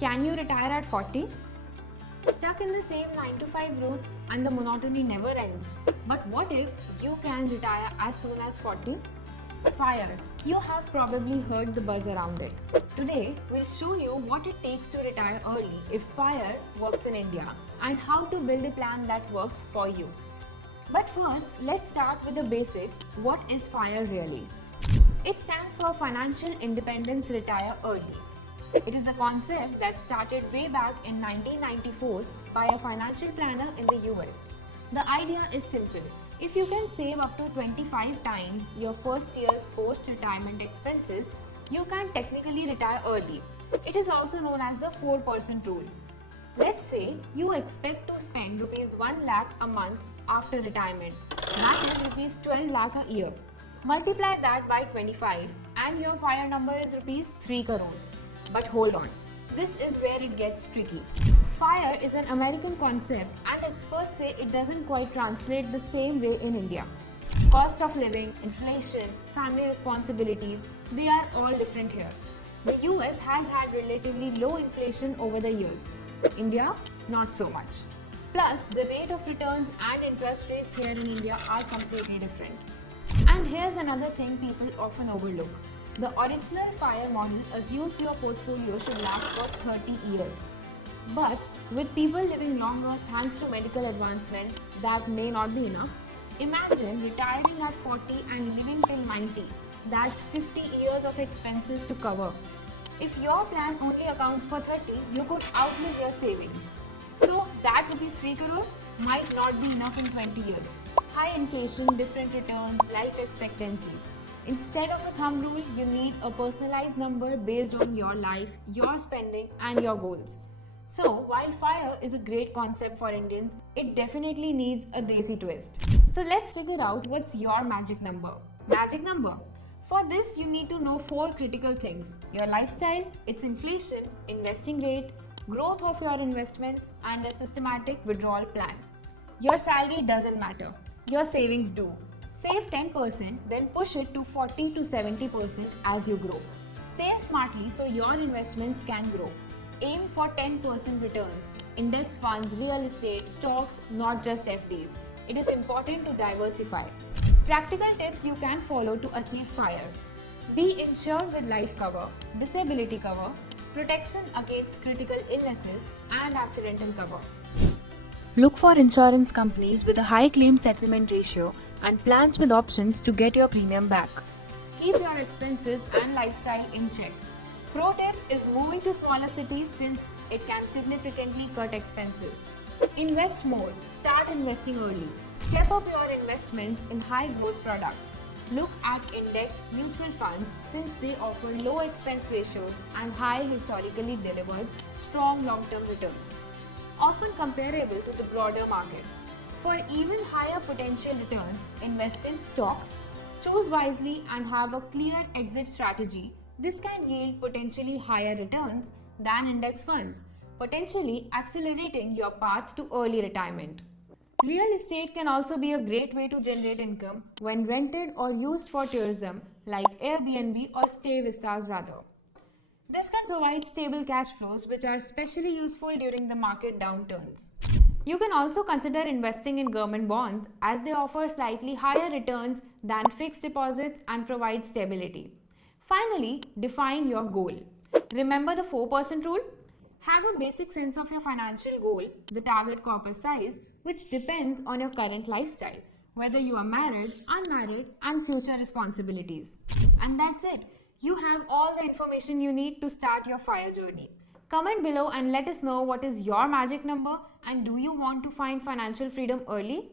Can you retire at 40? Stuck in the same 9 to 5 route and the monotony never ends. But what if you can retire as soon as 40? FIRE. You have probably heard the buzz around it. Today, we'll show you what it takes to retire early if FIRE works in India and how to build a plan that works for you. But first, let's start with the basics. What is FIRE really? It stands for Financial Independence Retire Early. It is a concept that started way back in 1994 by a financial planner in the US. The idea is simple. If you can save up to 25 times your first year's post-retirement expenses, you can technically retire early. It is also known as the 4% rule. Let's say you expect to spend rupees 1 lakh a month after retirement. That is rupees 12 lakh a year. Multiply that by 25 and your FIRE number is rupees 3 crore. But hold on, this is where it gets tricky. FIRE is an American concept and experts say it doesn't quite translate the same way in India. Cost of living, inflation, family responsibilities, they are all different here. The US has had relatively low inflation over the years. India, not so much. Plus, the rate of returns and interest rates here in India are completely different. And here's another thing people often overlook. The original FIRE model assumes your portfolio should last for 30 years. But with people living longer thanks to medical advancements, that may not be enough. Imagine retiring at 40 and living till 90. That's 50 years of expenses to cover. If your plan only accounts for 30, you could outlive your savings. So that rupees 3 crore might not be enough in 20 years. High inflation, different returns, life expectancies. Instead of a thumb rule, you need a personalized number based on your life, your spending and your goals. So while FIRE is a great concept for Indians, it definitely needs a desi twist. So let's figure out what's your magic number. Magic number. For this, you need to know 4 critical things. Your lifestyle, its inflation, investing rate, growth of your investments and a systematic withdrawal plan. Your salary doesn't matter. Your savings do. Save 10%, then push it to 40 to 70% as you grow. Save smartly so your investments can grow. Aim for 10% returns. Index funds, real estate, stocks, not just FDs. It is important to diversify. Practical tips you can follow to achieve FIRE. Be insured with life cover, disability cover, protection against critical illnesses and accidental cover. Look for insurance companies with a high claim settlement ratio and plans with options to get your premium back. Keep your expenses and lifestyle in check. Pro tip is moving to smaller cities since it can significantly cut expenses. Invest more. Start investing early. Step up your investments in high growth products. Look at index mutual funds since they offer low expense ratios and high historically delivered strong long-term returns, often comparable to the broader market. For even higher potential returns, invest in stocks, choose wisely and have a clear exit strategy. This can yield potentially higher returns than index funds, potentially accelerating your path to early retirement. Real estate can also be a great way to generate income when rented or used for tourism like Airbnb or stay vistas rather. This can provide stable cash flows which are especially useful during the market downturns. You can also consider investing in government bonds as they offer slightly higher returns than fixed deposits and provide stability. Finally, define your goal. Remember the 4% rule? Have a basic sense of your financial goal, the target corpus size, which depends on your current lifestyle, whether you are married, unmarried, and future responsibilities. And that's it. You have all the information you need to start your FIRE journey. Comment below and let us know what is your magic number and do you want to find financial freedom early?